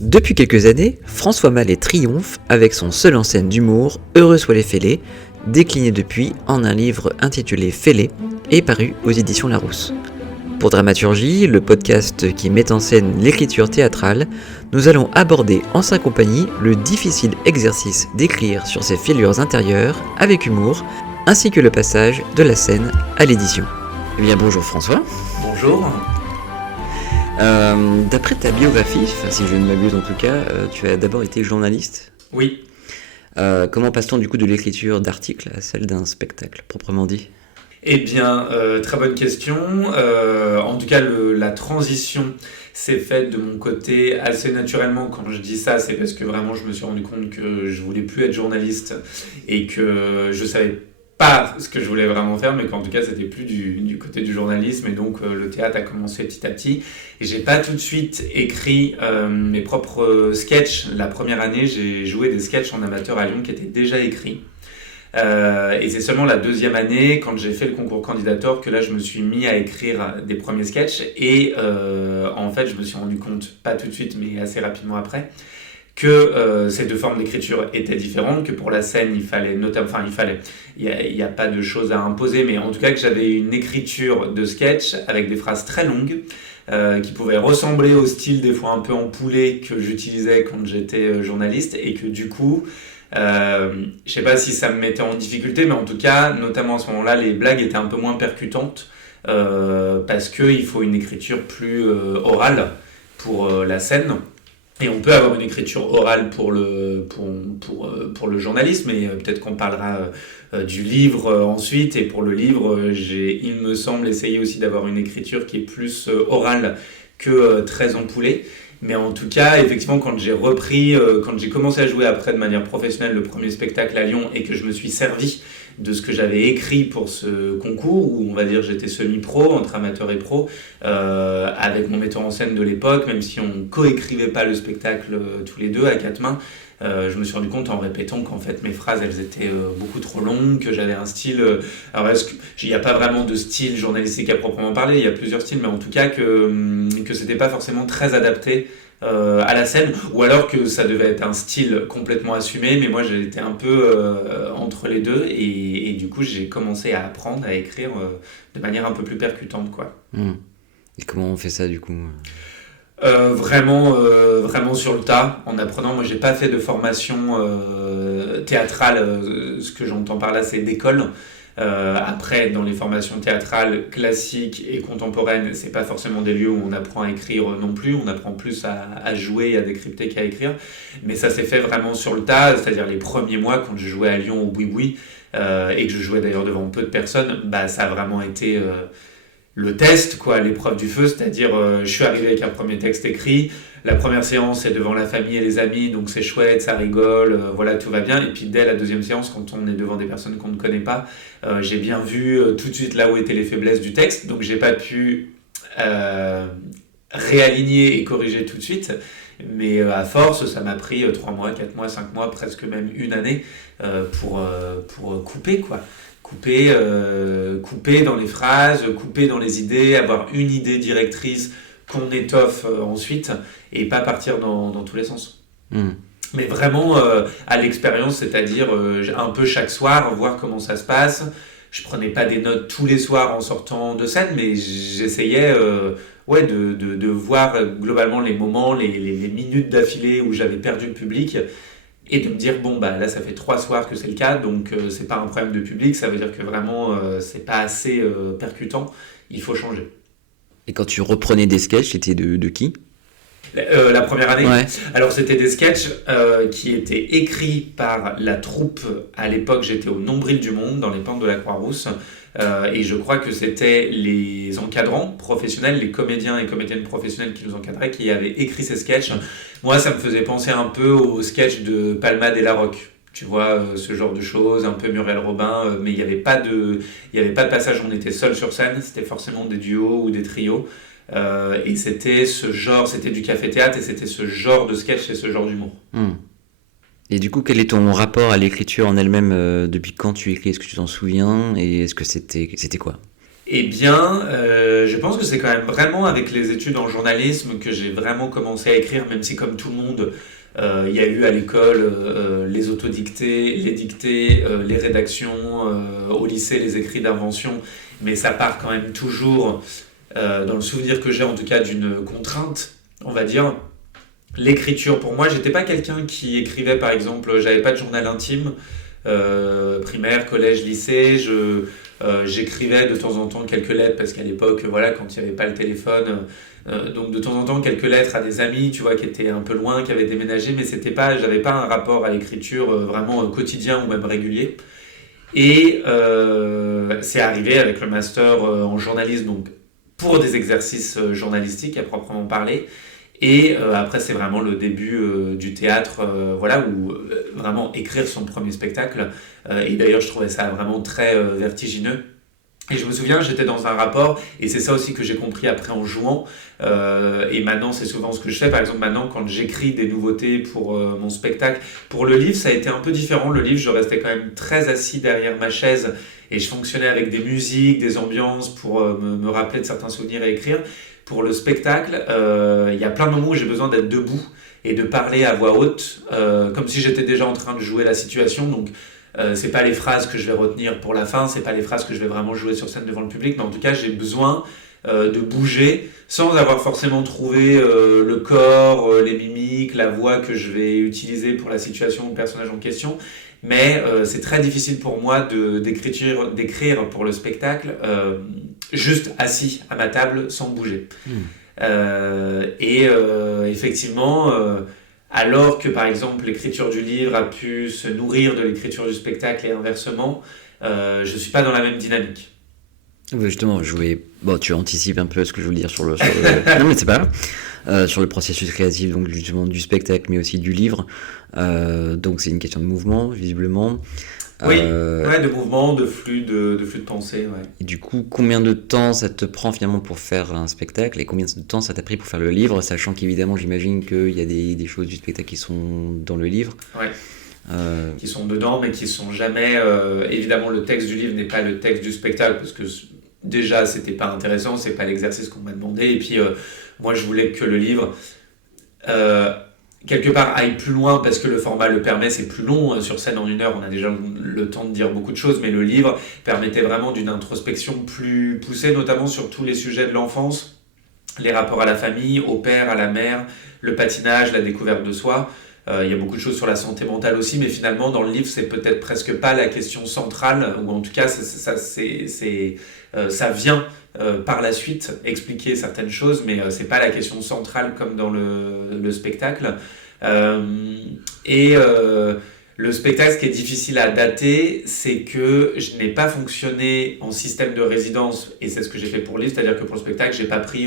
Depuis quelques années, François Mallet triomphe avec son seul en scène d'humour, Heureux soient les fêlés, décliné depuis en un livre intitulé Fêlés et paru aux éditions Larousse. Pour Dramaturgie, le podcast qui met en scène l'écriture théâtrale, nous allons aborder en sa compagnie le difficile exercice d'écrire sur ses fêlures intérieures avec humour, ainsi que le passage de la scène à l'édition. Eh bien bonjour François. Bonjour. D'après ta biographie, si je ne m'abuse en tout cas, tu as d'abord été journaliste. Oui. Comment passe-t-on du coup de l'écriture d'articles à celle d'un spectacle, proprement dit ? Eh bien, très bonne question. En tout cas, la transition s'est faite de mon côté assez naturellement. Quand je dis ça, c'est parce que vraiment je me suis rendu compte que je voulais plus être journaliste et que je savais pas ce que je voulais vraiment faire, mais qu'en tout cas c'était plus du côté du journalisme, et donc le théâtre a commencé petit à petit. Et j'ai pas tout de suite écrit mes propres sketchs. La première année, j'ai joué des sketchs en amateur à Lyon qui étaient déjà écrits. Et c'est seulement la deuxième année, quand j'ai fait le concours Candidator, que là je me suis mis à écrire des premiers sketchs. Et en fait, je me suis rendu compte, pas tout de suite, mais assez rapidement après, que ces deux formes d'écriture étaient différentes, que pour la scène, il n'y a pas de choses à imposer, mais en tout cas que j'avais une écriture de sketch avec des phrases très longues, qui pouvaient ressembler au style des fois un peu empoulé que j'utilisais quand j'étais journaliste, et que du coup, je sais pas si ça me mettait en difficulté, mais en tout cas, notamment à ce moment-là, les blagues étaient un peu moins percutantes, parce qu'il faut une écriture plus orale pour la scène. Et on peut avoir une écriture orale pour le journalisme, et peut-être qu'on parlera du livre ensuite. Et pour le livre, j'ai, il me semble, essayé aussi d'avoir une écriture qui est plus orale que très empoulée. Mais en tout cas, effectivement, quand j'ai commencé à jouer après de manière professionnelle le premier spectacle à Lyon, et que je me suis servi de ce que j'avais écrit pour ce concours, où on va dire j'étais semi-pro, entre amateur et pro, avec mon metteur en scène de l'époque, même si on ne coécrivait pas le spectacle tous les deux à quatre mains, je me suis rendu compte en répétant qu'en fait mes phrases elles étaient beaucoup trop longues, que j'avais un style... alors il n'y a pas vraiment de style journalistique à proprement parler, il y a plusieurs styles, mais en tout cas que c'était pas forcément très adapté à la scène, ou alors que ça devait être un style complètement assumé, mais moi j'étais un peu entre les deux, et du coup j'ai commencé à apprendre à écrire de manière un peu plus percutante, quoi. Et comment on fait ça du coup ? Vraiment sur le tas, en apprenant. Moi j'ai pas fait de formation théâtrale, ce que j'entends par là c'est d'école. Après, dans les formations théâtrales classiques et contemporaines, c'est pas forcément des lieux où on apprend à écrire non plus, on apprend plus à jouer, à décrypter qu'à écrire, mais ça s'est fait vraiment sur le tas, c'est-à-dire les premiers mois quand je jouais à Lyon au Boui-Boui, et que je jouais d'ailleurs devant peu de personnes, ça a vraiment été le test, quoi, l'épreuve du feu, c'est-à-dire je suis arrivé avec un premier texte écrit. La première séance est devant la famille et les amis, donc c'est chouette, ça rigole, voilà, tout va bien. Et puis dès la deuxième séance, quand on est devant des personnes qu'on ne connaît pas, j'ai bien vu tout de suite là où étaient les faiblesses du texte, donc j'ai pas pu réaligner et corriger tout de suite. Mais à force, ça m'a pris 3 mois, 4 mois, 5 mois, presque même une année pour couper, quoi. Couper dans les phrases, couper dans les idées, avoir une idée directrice qu'on étoffe ensuite, et pas partir dans tous les sens. Mais vraiment à l'expérience, c'est-à-dire un peu chaque soir, voir comment ça se passe. Je prenais pas des notes tous les soirs en sortant de scène, mais j'essayais de voir globalement les moments, les minutes d'affilée où j'avais perdu le public, et de me dire, là ça fait 3 soirs que c'est le cas, donc c'est pas un problème de public, ça veut dire que vraiment c'est pas assez percutant, il faut changer. Et quand tu reprenais des sketchs, c'était de qui ? La première année, ouais. Alors c'était des sketchs qui étaient écrits par la troupe. À l'époque, j'étais au Nombril du Monde, dans les pentes de la Croix-Rousse, et je crois que c'était les encadrants professionnels, les comédiens et comédiennes professionnels qui nous encadraient, qui avaient écrit ces sketchs. Moi, ça me faisait penser un peu aux sketchs de Palmade et Larocque. Tu vois, ce genre de choses, un peu Muriel Robin, mais il n'y avait pas de passage où on était seul sur scène, c'était forcément des duos ou des trios. Et c'était du café-théâtre, et c'était ce genre de sketch et ce genre d'humour. Et du coup, quel est ton rapport à l'écriture en elle-même ? Depuis quand tu écris ? Est-ce que tu t'en souviens ? Et est-ce que c'était quoi ? Eh bien, je pense que c'est quand même vraiment avec les études en journalisme que j'ai vraiment commencé à écrire, même si comme tout le monde, il y a eu à l'école les autodictés, les dictées, les rédactions, au lycée les écrits d'invention, mais ça part quand même toujours, dans le souvenir que j'ai en tout cas, d'une contrainte, on va dire. L'écriture, pour moi, j'étais pas quelqu'un qui écrivait, par exemple, j'avais pas de journal intime, primaire, collège, lycée, j'écrivais de temps en temps quelques lettres, parce qu'à l'époque, voilà, quand il n'y avait pas le téléphone, donc de temps en temps quelques lettres à des amis, tu vois, qui étaient un peu loin, qui avaient déménagé, mais j'avais pas un rapport à l'écriture vraiment quotidien ou même régulier. Et c'est arrivé avec le master en journalisme, donc pour des exercices journalistiques à proprement parler. Et après, c'est vraiment le début du théâtre, voilà, où vraiment écrire son premier spectacle. Et d'ailleurs, je trouvais ça vraiment très vertigineux. Et je me souviens, j'étais dans un rapport, et c'est ça aussi que j'ai compris après en jouant. Et maintenant, c'est souvent ce que je fais. Par exemple, maintenant, quand j'écris des nouveautés pour mon spectacle, pour le livre, ça a été un peu différent. Le livre, je restais quand même très assis derrière ma chaise, et je fonctionnais avec des musiques, des ambiances pour me rappeler de certains souvenirs et écrire. Pour le spectacle, il y a plein de moments où j'ai besoin d'être debout et de parler à voix haute, comme si j'étais déjà en train de jouer la situation. Donc, c'est pas les phrases que je vais retenir pour la fin, c'est pas les phrases que je vais vraiment jouer sur scène devant le public, mais en tout cas, j'ai besoin de bouger sans avoir forcément trouvé le corps, les mimiques, la voix que je vais utiliser pour la situation ou le personnage en question. Mais c'est très difficile pour moi d'écrire pour le spectacle juste assis à ma table sans bouger. Effectivement, alors que par exemple l'écriture du livre a pu se nourrir de l'écriture du spectacle et inversement, je ne suis pas dans la même dynamique. Oui, justement, bon, tu anticipes un peu ce que je veux dire sur le... Non, mais c'est pas grave. Sur le processus créatif, donc justement du spectacle, mais aussi du livre. Donc c'est une question de mouvement, visiblement. Oui, ouais, de mouvement, de flux de pensée. Ouais. Et du coup, combien de temps ça te prend finalement pour faire un spectacle et combien de temps ça t'a pris pour faire le livre, sachant qu'évidemment, j'imagine qu'il y a des choses du spectacle qui sont dans le livre. Ouais. Qui sont dedans, mais qui sont jamais... évidemment, le texte du livre n'est pas le texte du spectacle, parce que déjà, c'était pas intéressant, c'est pas l'exercice qu'on m'a demandé. Et puis, moi, je voulais que le livre... quelque part aille plus loin parce que le format le permet, c'est plus long. Sur scène en 1 heure, on a déjà le temps de dire beaucoup de choses, mais le livre permettait vraiment d'une introspection plus poussée, notamment sur tous les sujets de l'enfance, les rapports à la famille, au père, à la mère, le patinage, la découverte de soi. Il y a beaucoup de choses sur la santé mentale aussi, mais finalement dans le livre c'est peut-être presque pas la question centrale, ou en tout cas ça vient par la suite expliquer certaines choses, mais c'est pas la question centrale comme dans le spectacle. Le spectacle, ce qui est difficile à dater, c'est que je n'ai pas fonctionné en système de résidence, et c'est ce que j'ai fait pour le livre, c'est-à-dire que pour le spectacle, j'ai pas pris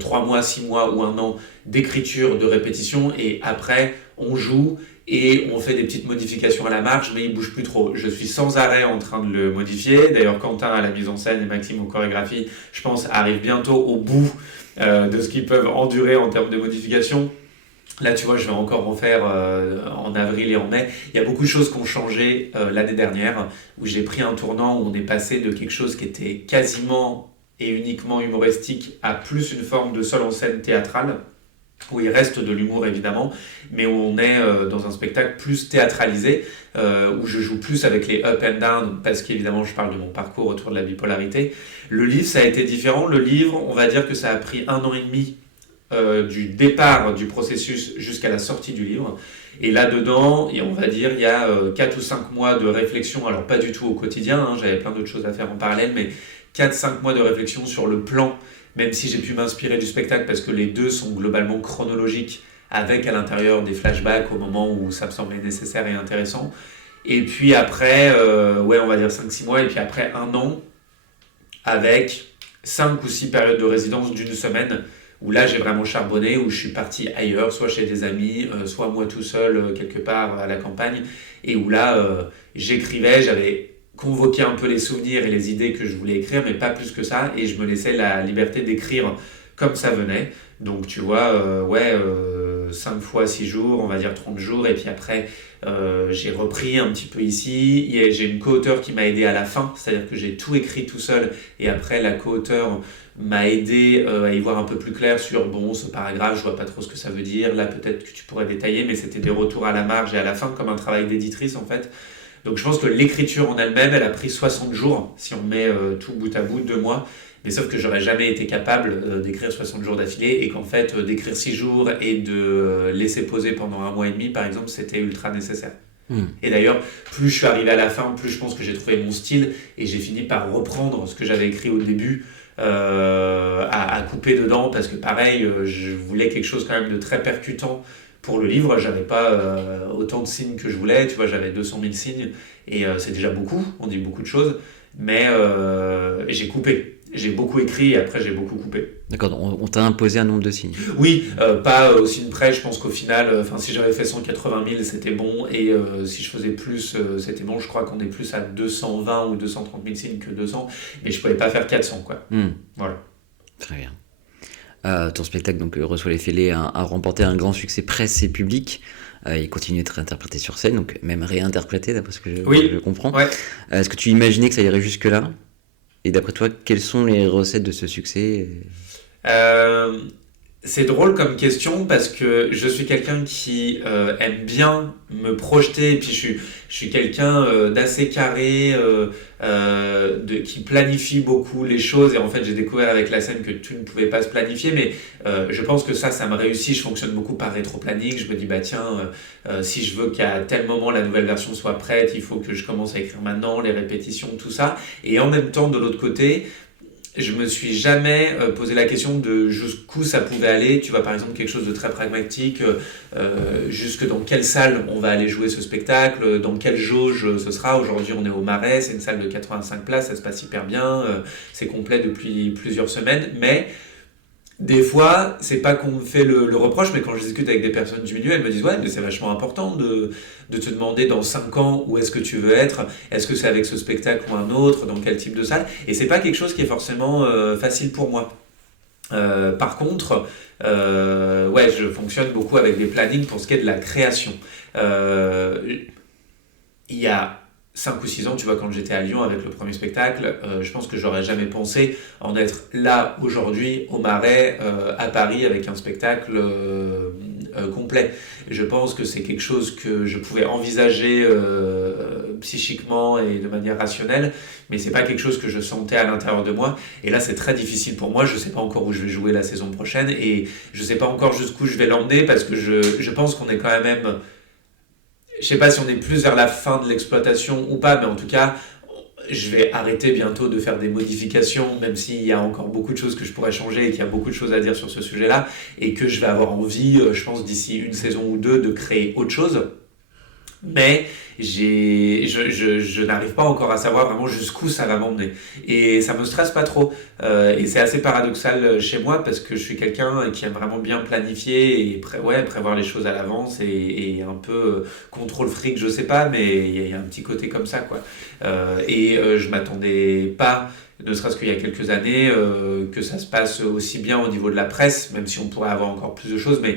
3 mois, 6 mois ou 1 an d'écriture, de répétition, et après, on joue et on fait des petites modifications à la marge, mais il bouge plus trop. Je suis sans arrêt en train de le modifier. D'ailleurs, Quentin à la mise en scène et Maxime aux chorégraphies, je pense, arrivent bientôt au bout de ce qu'ils peuvent endurer en termes de modification. Là, tu vois, je vais encore en faire en avril et en mai. Il y a beaucoup de choses qui ont changé l'année dernière, où j'ai pris un tournant, où on est passé de quelque chose qui était quasiment et uniquement humoristique à plus une forme de seul en scène théâtrale, où il reste de l'humour évidemment, mais où on est dans un spectacle plus théâtralisé, où je joue plus avec les up and down, parce qu'évidemment je parle de mon parcours autour de la bipolarité. Le livre, ça a été différent. Le livre, on va dire que ça a pris 1 an et demi du départ du processus jusqu'à la sortie du livre. Et là-dedans, on va dire, il y a 4 ou 5 mois de réflexion, alors pas du tout au quotidien, hein, j'avais plein d'autres choses à faire en parallèle, mais 4-5 mois de réflexion sur le plan, même si j'ai pu m'inspirer du spectacle parce que les deux sont globalement chronologiques, avec à l'intérieur des flashbacks au moment où ça me semblait nécessaire et intéressant. Et puis après, on va dire 5-6 mois, et puis après 1 an, avec 5 ou 6 périodes de résidence d'1 semaine, où là j'ai vraiment charbonné, où je suis parti ailleurs, soit chez des amis, soit moi tout seul, quelque part à la campagne, et où là j'écrivais, j'avais convoqué un peu les souvenirs et les idées que je voulais écrire, mais pas plus que ça, et je me laissais la liberté d'écrire comme ça venait. Donc tu vois, 5 fois 6 jours, on va dire 30 jours, et puis après j'ai repris un petit peu ici, j'ai une co-auteure qui m'a aidé à la fin, c'est-à-dire que j'ai tout écrit tout seul, et après la co-auteure m'a aidé à y voir un peu plus clair sur, bon, ce paragraphe, je vois pas trop ce que ça veut dire, là peut-être que tu pourrais détailler, mais c'était des retours à la marge et à la fin, comme un travail d'éditrice en fait. Donc je pense que l'écriture en elle-même, elle a pris 60 jours, si on met tout bout à bout, 2 mois. Mais sauf que j'aurais jamais été capable d'écrire 60 jours d'affilée et qu'en fait, d'écrire 6 jours et de laisser poser pendant 1 mois et demi, par exemple, c'était ultra nécessaire. Et d'ailleurs, plus je suis arrivé à la fin, plus je pense que j'ai trouvé mon style et j'ai fini par reprendre ce que j'avais écrit au début à couper dedans parce que pareil, je voulais quelque chose quand même de très percutant pour le livre. J'avais pas autant de signes que je voulais, tu vois, j'avais 200 000 signes et c'est déjà beaucoup, on dit beaucoup de choses, mais j'ai coupé. J'ai beaucoup écrit et après j'ai beaucoup coupé. D'accord, donc on t'a imposé un nombre de signes. Oui, pas au signe près, je pense qu'au final, si j'avais fait 180 000 c'était bon et si je faisais plus c'était bon, je crois qu'on est plus à 220 ou 230 000 signes que 200, mais je pouvais pas faire 400 quoi. Voilà. Très bien. Ton spectacle donc Reçoit les fêlés a remporté un grand succès presse et public. Il continue d'être interprété sur scène, donc même réinterprété d'après ce que je comprends. Ouais. Est-ce que tu imaginais que ça irait jusque-là ? Et d'après toi, quelles sont les recettes de ce succès ? C'est drôle comme question parce que je suis quelqu'un qui aime bien me projeter et puis je suis quelqu'un d'assez carré, qui planifie beaucoup les choses et en fait j'ai découvert avec la scène que tout ne pouvait pas se planifier mais je pense que ça me réussit, je fonctionne beaucoup par rétro-planning, je me dis bah tiens si je veux qu'à tel moment la nouvelle version soit prête, il faut que je commence à écrire maintenant, les répétitions, tout ça et en même temps de l'autre côté je me suis jamais posé la question de jusqu'où ça pouvait aller. Tu vois, par exemple, quelque chose de très pragmatique, jusque dans quelle salle on va aller jouer ce spectacle, dans quelle jauge ce sera. Aujourd'hui, on est au Marais, c'est une salle de 85 places, ça se passe hyper bien, c'est complet depuis plusieurs semaines, mais des fois, c'est pas qu'on me fait le reproche, mais quand je discute avec des personnes du milieu, elles me disent « Ouais, mais c'est vachement important de te demander dans 5 ans où est-ce que tu veux être, est-ce que c'est avec ce spectacle ou un autre, dans quel type de salle ?» Et c'est pas quelque chose qui est forcément facile pour moi. Par contre, je fonctionne beaucoup avec des plannings pour ce qui est de la création. Il y a 5 ou 6 ans, tu vois, quand j'étais à Lyon avec le premier spectacle, je pense que j'aurais jamais pensé en être là aujourd'hui au Marais à Paris avec un spectacle complet. Je pense que c'est quelque chose que je pouvais envisager psychiquement et de manière rationnelle, mais c'est pas quelque chose que je sentais à l'intérieur de moi. Et là, c'est très difficile pour moi. Je sais pas encore où je vais jouer la saison prochaine et je sais pas encore jusqu'où je vais l'emmener parce que je pense qu'on est quand même... Je sais pas si on est plus vers la fin de l'exploitation ou pas, mais en tout cas, je vais arrêter bientôt de faire des modifications, même s'il y a encore beaucoup de choses que je pourrais changer et qu'il y a beaucoup de choses à dire sur ce sujet-là, et que je vais avoir envie, je pense, d'ici une saison ou deux, de créer autre chose. Mais je n'arrive pas encore à savoir vraiment jusqu'où ça va m'emmener. Et ça me stresse pas trop. Et c'est assez paradoxal chez moi parce que je suis quelqu'un qui aime vraiment bien planifier et prévoir les choses à l'avance et un peu contrôle fric, je sais pas, mais il y a un petit côté comme ça, quoi. Je m'attendais pas, ne serait-ce qu'il y a quelques années, que ça se passe aussi bien au niveau de la presse, même si on pourrait avoir encore plus de choses, mais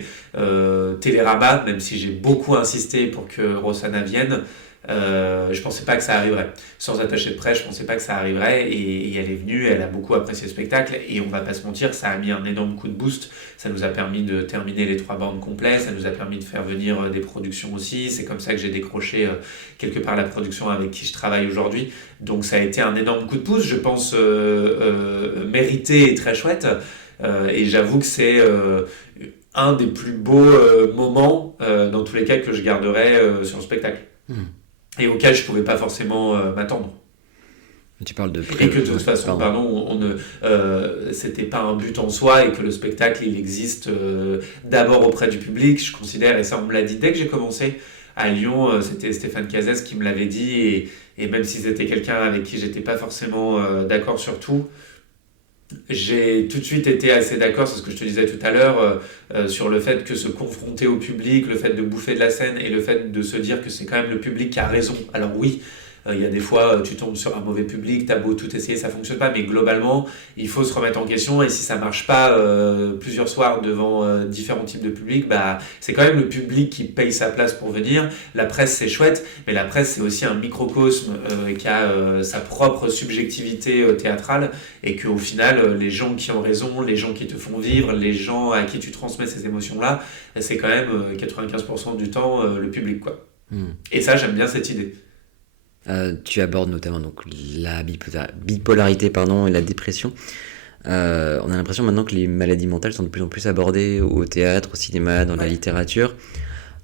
Télérama, même si j'ai beaucoup insisté pour que Rossana vienne, je pensais pas que ça arriverait. Sans attaché de presse, je pensais pas que ça arriverait et elle est venue, elle a beaucoup apprécié le spectacle et on va pas se mentir, ça a mis un énorme coup de boost. Ça nous a permis de terminer les 3 bandes complètes, ça nous a permis de faire venir des productions aussi. C'est comme ça que j'ai décroché quelque part la production avec qui je travaille aujourd'hui. Donc ça a été un énorme coup de pouce, je pense mérité et très chouette. Et j'avoue que c'est un des plus beaux moments, dans tous les cas, que je garderai sur le spectacle. Et auquel je ne pouvais pas forcément m'attendre. Tu parles de... Et que de toute façon, c'était pas un but en soi et que le spectacle, il existe d'abord auprès du public, je considère, et ça on me l'a dit dès que j'ai commencé à Lyon, c'était Stéphane Cazès qui me l'avait dit, et même si c'était quelqu'un avec qui j'étais pas forcément d'accord sur tout, j'ai tout de suite été assez d'accord, c'est ce que je te disais tout à l'heure, sur le fait que se confronter au public, le fait de bouffer de la scène et le fait de se dire que c'est quand même le public qui a raison. Alors oui, Il y a des fois, tu tombes sur un mauvais public, t'as beau tout essayer, ça fonctionne pas, mais globalement, il faut se remettre en question, et si ça marche pas plusieurs soirs devant différents types de publics, bah, c'est quand même le public qui paye sa place pour venir. La presse, c'est chouette, mais la presse, c'est aussi un microcosme qui a sa propre subjectivité théâtrale, et qu'au final, les gens qui ont raison, les gens qui te font vivre, les gens à qui tu transmets ces émotions-là, c'est quand même 95% du temps le public, quoi. Et ça, j'aime bien cette idée. Tu abordes notamment donc la bipolarité et la dépression. On a l'impression maintenant que les maladies mentales sont de plus en plus abordées au théâtre, au cinéma, dans la littérature.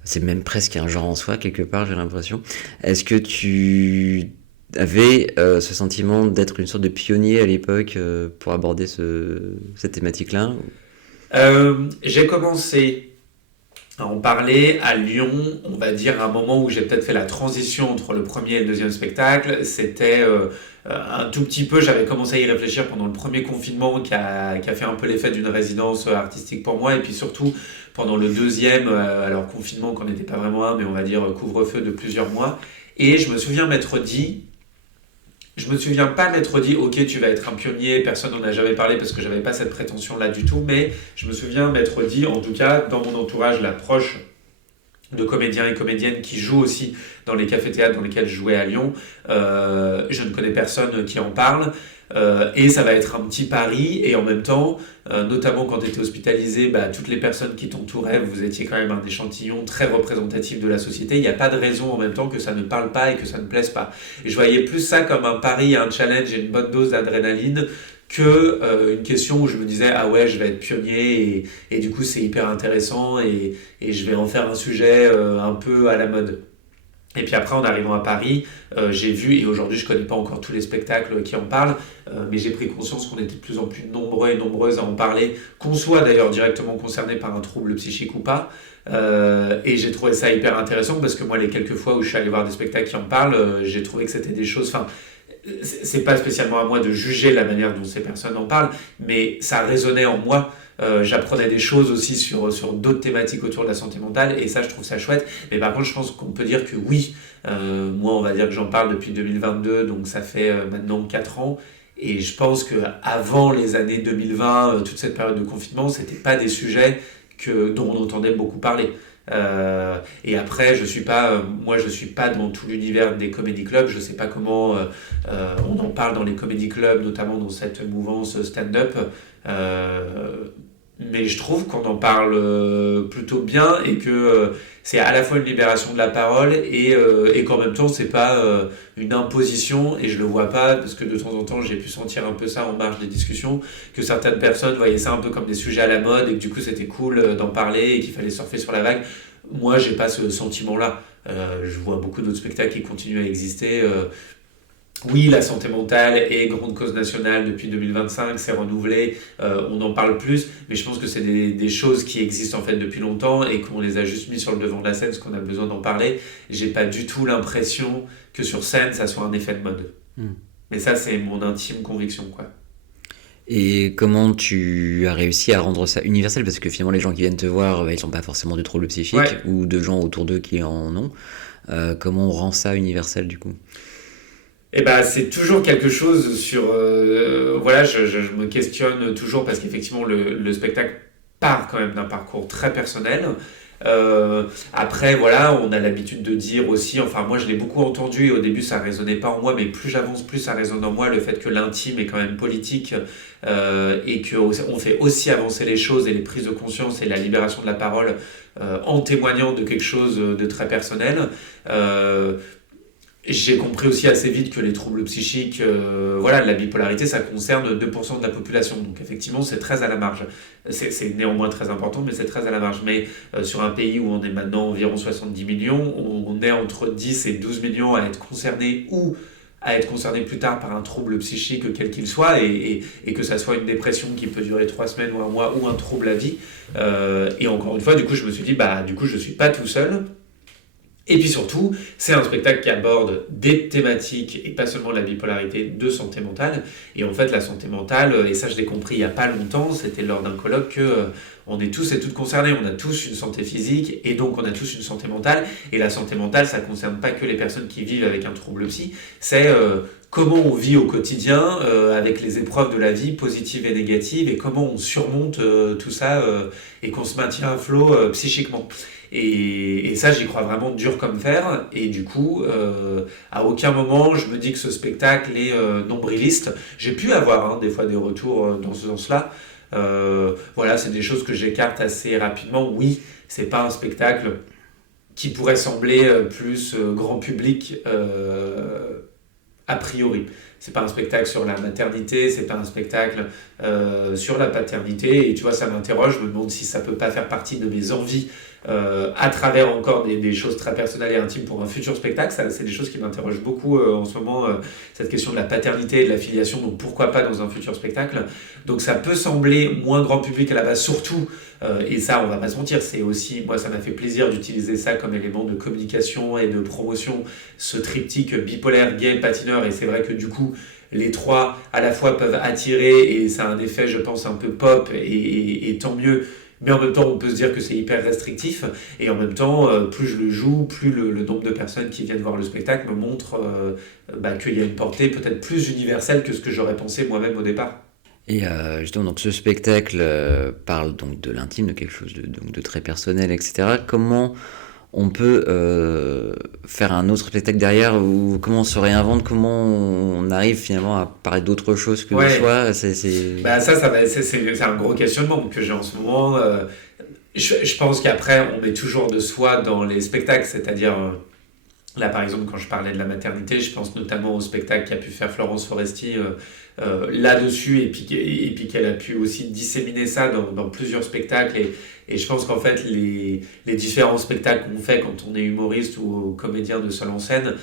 C'est même presque un genre en soi, quelque part, j'ai l'impression. Est-ce que tu avais ce sentiment d'être une sorte de pionnier à l'époque pour aborder cette thématique-là? J'ai commencé à en parler à Lyon, on va dire à un moment où j'ai peut-être fait la transition entre le premier et le deuxième spectacle. C'était un tout petit peu, j'avais commencé à y réfléchir pendant le premier confinement qui a fait un peu l'effet d'une résidence artistique pour moi, et puis surtout pendant le deuxième, alors confinement qu'on n'était pas vraiment un, mais on va dire couvre-feu de plusieurs mois. Et je me souviens pas m'être dit, ok, tu vas être un pionnier, personne n'en a jamais parlé parce que j'avais pas cette prétention-là du tout, mais je me souviens m'être dit, en tout cas, dans mon entourage, la proche de comédiens et comédiennes qui jouent aussi dans les cafés-théâtres dans lesquels je jouais à Lyon, je ne connais personne qui en parle. Et ça va être un petit pari, et en même temps, notamment quand tu étais hospitalisé, bah, toutes les personnes qui t'entouraient, vous étiez quand même un échantillon très représentatif de la société. Il n'y a pas de raison en même temps que ça ne parle pas et que ça ne plaise pas. Et je voyais plus ça comme un pari, un challenge et une bonne dose d'adrénaline que une question où je me disais, ah ouais, je vais être pionnier, et du coup c'est hyper intéressant, et je vais en faire un sujet un peu à la mode. Et puis après, en arrivant à Paris, j'ai vu, et aujourd'hui je ne connais pas encore tous les spectacles qui en parlent, mais j'ai pris conscience qu'on était de plus en plus nombreux et nombreuses à en parler, qu'on soit d'ailleurs directement concerné par un trouble psychique ou pas. Et j'ai trouvé ça hyper intéressant, parce que moi, les quelques fois où je suis allé voir des spectacles qui en parlent, j'ai trouvé que c'était des choses... Enfin, c'est pas spécialement à moi de juger la manière dont ces personnes en parlent, mais ça résonnait en moi. J'apprenais des choses aussi sur d'autres thématiques autour de la santé mentale, et ça, je trouve ça chouette. Mais par contre, je pense qu'on peut dire que oui, moi, on va dire que j'en parle depuis 2022, donc ça fait maintenant 4 ans. Et je pense qu'avant les années 2020, toute cette période de confinement, c'était pas des sujets dont on entendait beaucoup parler. Et après, je suis pas dans tout l'univers des comédie clubs, je sais pas comment on en parle dans les comédie clubs, notamment dans cette mouvance stand-up, mais je trouve qu'on en parle plutôt bien, et que c'est à la fois une libération de la parole, et qu'en même temps c'est pas une imposition, et je le vois pas, parce que de temps en temps j'ai pu sentir un peu ça en marge des discussions, que certaines personnes voyaient ça un peu comme des sujets à la mode, et que du coup c'était cool d'en parler et qu'il fallait surfer sur la vague. Moi, j'ai pas ce sentiment-là. Je vois beaucoup d'autres spectacles qui continuent à exister. Oui, la santé mentale est grande cause nationale depuis 2025, c'est renouvelé, on en parle plus, mais je pense que c'est des choses qui existent en fait depuis longtemps, et qu'on les a juste mis sur le devant de la scène parce qu'on a besoin d'en parler. J'ai pas du tout l'impression que sur scène ça soit un effet de mode. Mais ça, c'est mon intime conviction, quoi. Et comment tu as réussi à rendre ça universel? Parce que finalement, les gens qui viennent te voir, ils n'ont pas forcément de troubles psychiques, Ouais. ou de gens autour d'eux qui en ont. Comment on rend ça universel du coup? Et ben, c'est toujours quelque chose sur... voilà, je me questionne toujours, parce qu'effectivement, le spectacle part quand même d'un parcours très personnel. Après, voilà, on a l'habitude de dire aussi, enfin moi je l'ai beaucoup entendu, et au début ça résonnait pas en moi, mais plus j'avance, plus ça résonne en moi, le fait que l'intime est quand même politique, et qu'on fait aussi avancer les choses et les prises de conscience et la libération de la parole, en témoignant de quelque chose de très personnel. J'ai compris aussi assez vite que les troubles psychiques, voilà, la bipolarité, ça concerne 2% de la population. Donc effectivement, c'est très à la marge. C'est néanmoins très important, mais c'est très à la marge. Mais sur un pays où on est maintenant environ 70 millions, on est entre 10 et 12 millions à être concernés, ou à être concernés plus tard par un trouble psychique quel qu'il soit, et que ça soit une dépression qui peut durer 3 semaines ou un mois, ou un trouble à vie. Et encore une fois, du coup, je me suis dit, bah, du coup, je suis pas tout seul. Et puis surtout, c'est un spectacle qui aborde des thématiques, et pas seulement la bipolarité, de santé mentale. Et en fait, la santé mentale, et ça je l'ai compris il n'y a pas longtemps, c'était lors d'un colloque que on est tous et toutes concernés, on a tous une santé physique, et donc on a tous une santé mentale. Et la santé mentale, ça ne concerne pas que les personnes qui vivent avec un trouble psy, c'est comment on vit au quotidien avec les épreuves de la vie, positives et négatives, et comment on surmonte tout ça et qu'on se maintient à flot psychiquement. Et ça, j'y crois vraiment dur comme fer. Et du coup, à aucun moment, je me dis que ce spectacle est nombriliste. J'ai pu avoir des fois des retours dans ce sens-là. Voilà, c'est des choses que j'écarte assez rapidement. Oui, c'est pas un spectacle qui pourrait sembler plus grand public a priori. C'est pas un spectacle sur la maternité, c'est pas un spectacle sur la paternité. Et tu vois, ça m'interroge. Je me demande si ça peut pas faire partie de mes envies à travers encore des choses très personnelles et intimes pour un futur spectacle. Ça, c'est des choses qui m'interrogent beaucoup en ce moment, cette question de la paternité et de la filiation, donc pourquoi pas dans un futur spectacle. Donc ça peut sembler moins grand public à la base, surtout, et ça on va pas se mentir, c'est aussi, moi ça m'a fait plaisir d'utiliser ça comme élément de communication et de promotion, ce triptyque bipolaire, gay, patineur, et c'est vrai que du coup, les trois à la fois peuvent attirer et ça a un effet, je pense, un peu pop et tant mieux. Mais en même temps, on peut se dire que c'est hyper restrictif. Et en même temps, plus je le joue, plus le nombre de personnes qui viennent voir le spectacle me montre qu'il y a une portée peut-être plus universelle que ce que j'aurais pensé moi-même au départ. Et justement, donc ce spectacle parle donc de l'intime, de quelque chose de très personnel, etc. Comment on peut faire un autre spectacle derrière, ou comment on se réinvente, comment on arrive finalement à parler d'autre chose que de soi, Bah c'est un gros questionnement que j'ai en ce moment. Je pense qu'après, on met toujours de soi dans les spectacles, c'est-à-dire, là par exemple, quand je parlais de la maternité, je pense notamment au spectacle qu'a pu faire Florence Foresti là-dessus, et puis qu'elle a pu aussi disséminer ça dans plusieurs spectacles. Et je pense qu'en fait, les différents spectacles qu'on fait quand on est humoriste ou comédien de seul en scène,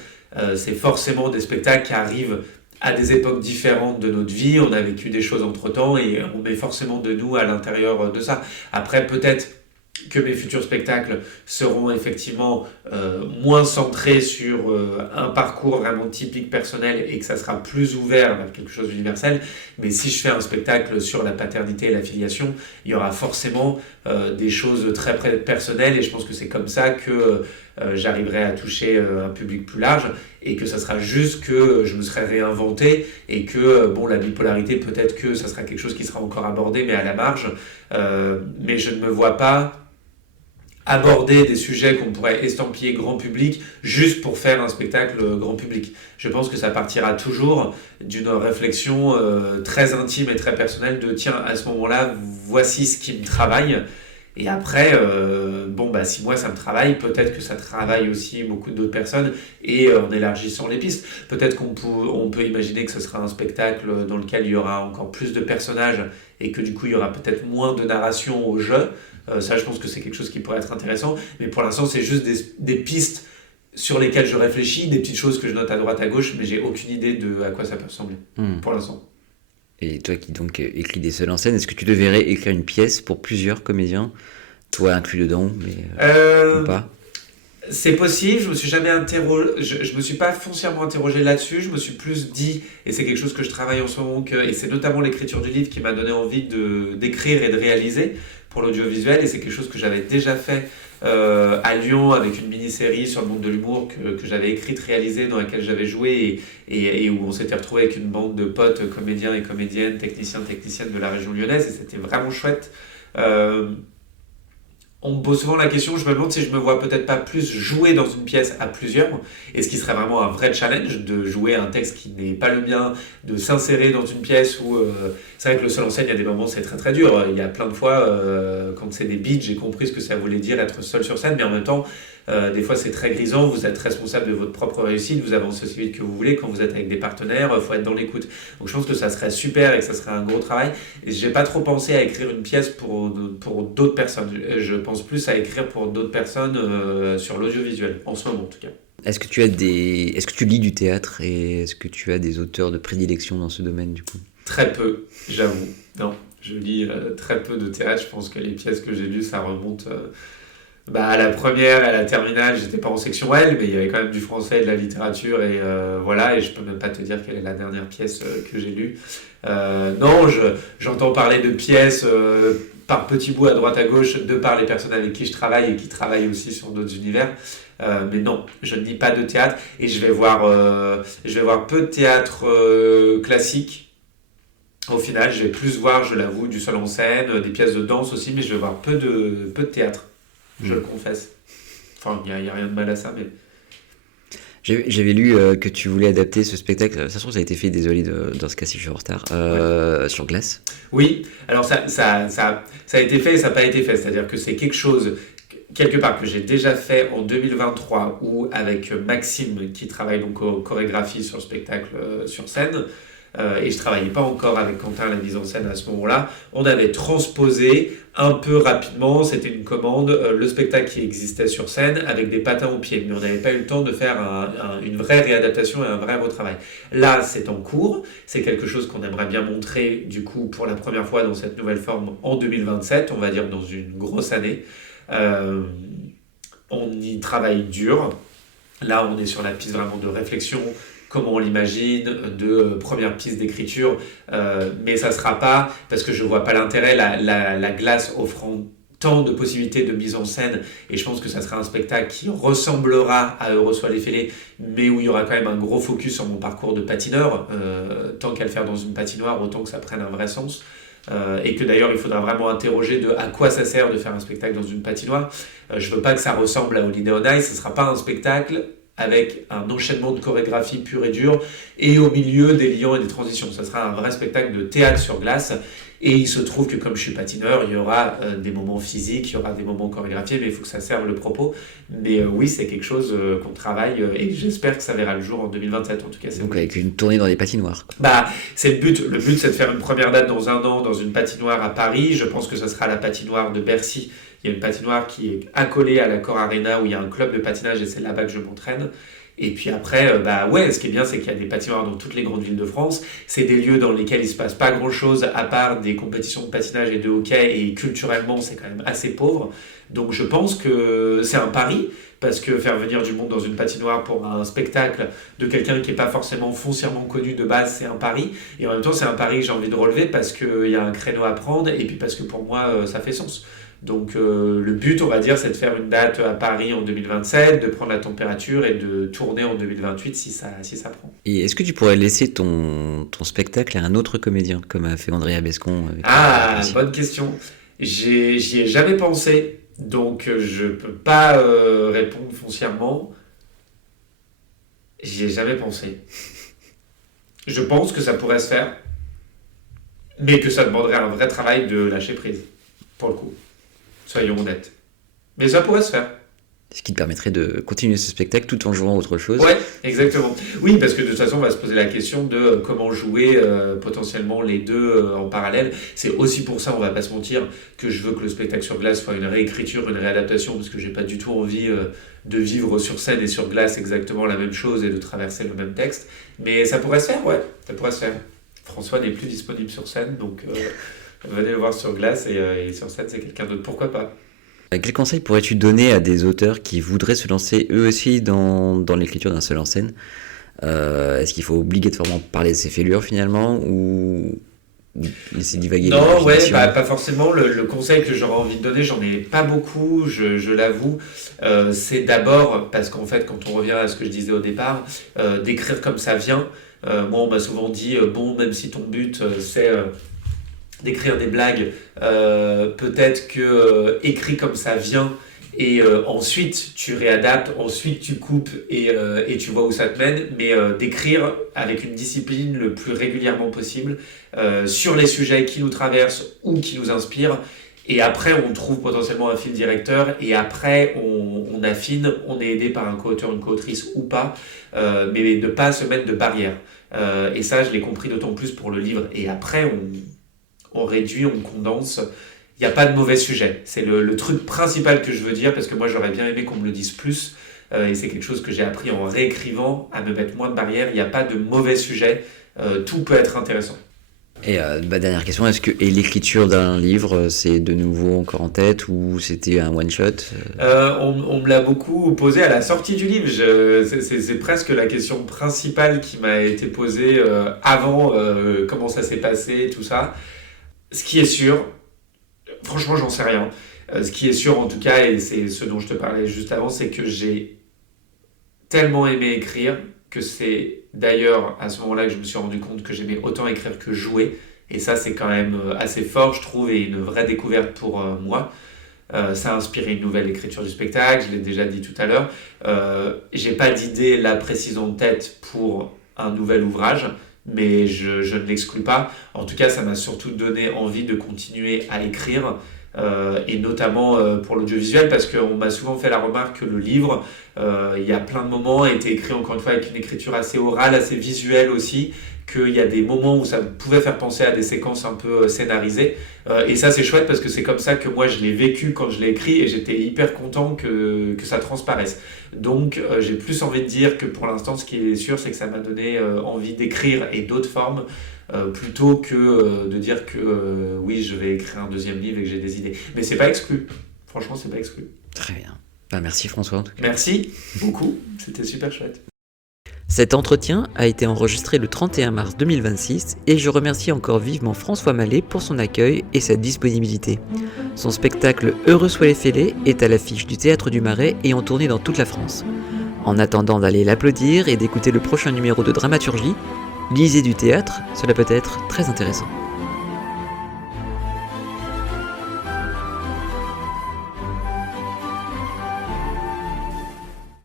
c'est forcément des spectacles qui arrivent à des époques différentes de notre vie. On a vécu des choses entre-temps et on met forcément de nous à l'intérieur de ça. Après, peut-être que mes futurs spectacles seront effectivement moins centrés sur un parcours vraiment typique personnel et que ça sera plus ouvert vers quelque chose d'universel. Mais si je fais un spectacle sur la paternité et la filiation, il y aura forcément des choses très personnelles, et je pense que c'est comme ça que j'arriverai à toucher un public plus large, et que ça sera juste que je me serai réinventé, et que la bipolarité, peut-être que ça sera quelque chose qui sera encore abordé, mais à la marge. Mais je ne me vois pas aborder des sujets qu'on pourrait estampiller grand public juste pour faire un spectacle grand public. Je pense que ça partira toujours d'une réflexion très intime et très personnelle de tiens, à ce moment-là, voici ce qui me travaille. Et après, si moi ça me travaille, peut-être que ça travaille aussi beaucoup d'autres personnes, et en élargissant les pistes. Peut-être on peut imaginer que ce sera un spectacle dans lequel il y aura encore plus de personnages, et que du coup il y aura peut-être moins de narration au jeu. Ça, je pense que c'est quelque chose qui pourrait être intéressant. Mais pour l'instant, c'est juste des pistes sur lesquelles je réfléchis, des petites choses que je note à droite, à gauche, mais j'ai aucune idée de à quoi ça peut ressembler, pour l'instant. Et toi qui donc écris des seuls en scène, est-ce que tu te verrais écrire une pièce pour plusieurs comédiens, toi inclus dedans, ou pas? C'est possible, je me suis jamais je me suis pas foncièrement interrogé là-dessus, je me suis plus dit, et c'est quelque chose que je travaille en ce moment, et c'est notamment l'écriture du livre qui m'a donné envie d'écrire et de réaliser pour l'audiovisuel, et c'est quelque chose que j'avais déjà fait à Lyon avec une mini-série sur le monde de l'humour que j'avais écrite, réalisée, dans laquelle j'avais joué, et où on s'était retrouvé avec une bande de potes, comédiens et comédiennes, techniciennes de la région lyonnaise, et c'était vraiment chouette. On me pose souvent la question, je me demande si je me vois peut-être pas plus jouer dans une pièce à plusieurs, et ce qui serait vraiment un vrai challenge de jouer un texte qui n'est pas le mien, de s'insérer dans une pièce où c'est vrai que le seul en scène, il y a des moments c'est très très dur. Il y a plein de fois quand c'est des beats, j'ai compris ce que ça voulait dire être seul sur scène, mais en même temps des fois c'est très grisant, vous êtes responsable de votre propre réussite, vous avancez aussi vite que vous voulez, quand vous êtes avec des partenaires, il faut être dans l'écoute. Donc je pense que ça serait super et que ça serait un gros travail, et j'ai pas trop pensé à écrire une pièce pour d'autres personnes. Je pense plus à écrire pour d'autres personnes sur l'audiovisuel, en ce moment en tout cas. Est-ce que tu lis du théâtre, et est-ce que tu as des auteurs de prédilection dans ce domaine du coup? Très peu, j'avoue. Non, je lis très peu de théâtre, je pense que les pièces que j'ai lues, ça remonte Bah, à la première, à la terminale, j'étais pas en section L, mais il y avait quand même du français, de la littérature, et voilà, et je peux même pas te dire quelle est la dernière pièce que j'ai lue. Non, j'entends parler de pièces par petits bouts à droite à gauche, de par les personnes avec qui je travaille et qui travaillent aussi sur d'autres univers. Mais non, je ne lis pas de théâtre, et je vais voir peu de théâtre classique. Au final, je vais plus voir, je l'avoue, du seul en scène, des pièces de danse aussi, mais je vais voir peu de théâtre. Je le confesse. Enfin, il n'y a rien de mal à ça, mais... J'avais lu que tu voulais adapter ce spectacle. Ça se trouve, ça a été fait, désolé dans ce cas si je suis en retard, sur glace. Oui, alors ça a été fait et ça n'a pas été fait. C'est-à-dire que c'est quelque chose, quelque part, que j'ai déjà fait en 2023, où avec Maxime, qui travaille donc aux chorégraphies sur le spectacle sur scène, et je ne travaillais pas encore avec Quentin à la mise en scène à ce moment-là, on avait transposé un peu rapidement, c'était une commande, le spectacle qui existait sur scène avec des patins aux pieds, mais on n'avait pas eu le temps de faire une vraie réadaptation et un vrai retravail. Là, c'est en cours, c'est quelque chose qu'on aimerait bien montrer du coup pour la première fois dans cette nouvelle forme en 2027, on va dire dans une grosse année. On y travaille dur. Là, on est sur la piste vraiment de réflexion, comment on l'imagine, de première piste d'écriture, mais ça ne sera pas, parce que je ne vois pas l'intérêt, la glace offrant tant de possibilités de mise en scène, et je pense que ça sera un spectacle qui ressemblera à Heureux soit les fêlés, mais où il y aura quand même un gros focus sur mon parcours de patineur, tant qu'à le faire dans une patinoire, autant que ça prenne un vrai sens. Et que d'ailleurs il faudra vraiment interroger de à quoi ça sert de faire un spectacle dans une patinoire. Je veux pas que ça ressemble à Holiday on Ice, ce sera pas un spectacle avec un enchaînement de chorégraphie pure et dure et au milieu des liants et des transitions. Ça sera un vrai spectacle de théâtre sur glace. Et il se trouve que comme je suis patineur, il y aura des moments physiques, il y aura des moments chorégraphiés, mais il faut que ça serve le propos. Mais oui, c'est quelque chose qu'on travaille et j'espère que ça verra le jour en 2027 en tout cas. Donc avec une tournée dans les patinoires. Bah, c'est le but. Le but, c'est de faire une première date dans un an dans une patinoire à Paris. Je pense que ce sera la patinoire de Bercy. Il y a une patinoire qui est accolée à l'Accor Arena où il y a un club de patinage et c'est là-bas que je m'entraîne. Et puis après, bah ouais, ce qui est bien, c'est qu'il y a des patinoires dans toutes les grandes villes de France. C'est des lieux dans lesquels il se passe pas grand-chose à part des compétitions de patinage et de hockey. Et culturellement, c'est quand même assez pauvre. Donc je pense que c'est un pari. Parce que faire venir du monde dans une patinoire pour un spectacle de quelqu'un qui n'est pas forcément foncièrement connu de base, c'est un pari. Et en même temps, c'est un pari que j'ai envie de relever parce qu'il y a un créneau à prendre et puis parce que pour moi, ça fait sens. Donc le but, on va dire, c'est de faire une date à Paris en 2027, de prendre la température et de tourner en 2028 si ça prend. Et est-ce que tu pourrais laisser ton spectacle à un autre comédien, comme a fait Andrea Bescon avec Bonne question. J'y ai jamais pensé. Donc je peux pas répondre foncièrement. J'y ai jamais pensé. Je pense que ça pourrait se faire, mais que ça demanderait un vrai travail de lâcher prise, pour le coup. Soyons honnêtes. Mais ça pourrait se faire. Ce qui te permettrait de continuer ce spectacle tout en jouant autre chose. Ouais, exactement. Oui, parce que de toute façon, on va se poser la question de comment jouer potentiellement les deux en parallèle. C'est aussi pour ça, on va pas se mentir, que je veux que le spectacle sur glace soit une réécriture, une réadaptation, parce que j'ai pas du tout envie de vivre sur scène et sur glace exactement la même chose et de traverser le même texte. Mais ça pourrait se faire, ouais, ça pourrait se faire. François n'est plus disponible sur scène, donc venez le voir sur glace et sur scène, c'est quelqu'un d'autre. Pourquoi pas? Quel conseil pourrais-tu donner à des auteurs qui voudraient se lancer eux aussi dans l'écriture d'un seul en scène? Est-ce qu'il faut obligatoirement parler de ses fêlures finalement ou laisser divaguer Non, ouais, l'imagination? pas forcément. Le conseil que j'aurais envie de donner, j'en ai pas beaucoup, je l'avoue. C'est d'abord, parce qu'en fait, quand on revient à ce que je disais au départ, d'écrire comme ça vient. Moi, on m'a souvent dit, bon, même si ton but, c'est d'écrire des blagues, peut-être que écrit comme ça vient et ensuite tu réadaptes, ensuite tu coupes et tu vois où ça te mène, mais d'écrire avec une discipline le plus régulièrement possible sur les sujets qui nous traversent ou qui nous inspirent. Et après, on trouve potentiellement un fil directeur et après, on affine, on est aidé par un co-auteur, une co-autrice ou pas, mais de ne pas se mettre de barrières. Et ça, je l'ai compris d'autant plus pour le livre. Et après, on réduit, on condense. Il n'y a pas de mauvais sujet. C'est le truc principal que je veux dire, parce que moi, j'aurais bien aimé qu'on me le dise plus. Et c'est quelque chose que j'ai appris en réécrivant, à me mettre moins de barrières. Il n'y a pas de mauvais sujet. Tout peut être intéressant. Et dernière question, et l'écriture d'un livre, c'est de nouveau encore en tête ou c'était un one-shot? On me l'a beaucoup posé à la sortie du livre. C'est presque la question principale qui m'a été posée avant comment ça s'est passé, tout ça. Ce qui est sûr, franchement, j'en sais rien. Ce qui est sûr, en tout cas, et c'est ce dont je te parlais juste avant, c'est que j'ai tellement aimé écrire que c'est d'ailleurs à ce moment-là que je me suis rendu compte que j'aimais autant écrire que jouer. Et ça, c'est quand même assez fort, je trouve, et une vraie découverte pour moi. Ça a inspiré une nouvelle écriture du spectacle, je l'ai déjà dit tout à l'heure. J'ai pas d'idée là précise en tête pour un nouvel ouvrage, mais je ne l'exclus pas. En tout cas, ça m'a surtout donné envie de continuer à écrire, et notamment pour l'audiovisuel, parce qu'on m'a souvent fait la remarque que le livre, il y a plein de moments, a été écrit encore une fois avec une écriture assez orale, assez visuelle aussi, qu'il y a des moments où ça pouvait faire penser à des séquences un peu scénarisées. Et ça, c'est chouette parce que c'est comme ça que moi, je l'ai vécu quand je l'ai écrit et j'étais hyper content que ça transparaisse. Donc, j'ai plus envie de dire que pour l'instant, ce qui est sûr, c'est que ça m'a donné envie d'écrire et d'autres formes plutôt que de dire que oui, je vais écrire un deuxième livre et que j'ai des idées. Mais c'est pas exclu. Franchement, c'est pas exclu. Très bien. Merci François en tout cas. Merci beaucoup. C'était super chouette. Cet entretien a été enregistré le 31 mars 2026 et je remercie encore vivement François Mallet pour son accueil et sa disponibilité. Son spectacle Heureux soient les fêlés est à l'affiche du Théâtre du Marais et en tournée dans toute la France. En attendant d'aller l'applaudir et d'écouter le prochain numéro de Dramaturgie, lisez du théâtre, cela peut être très intéressant.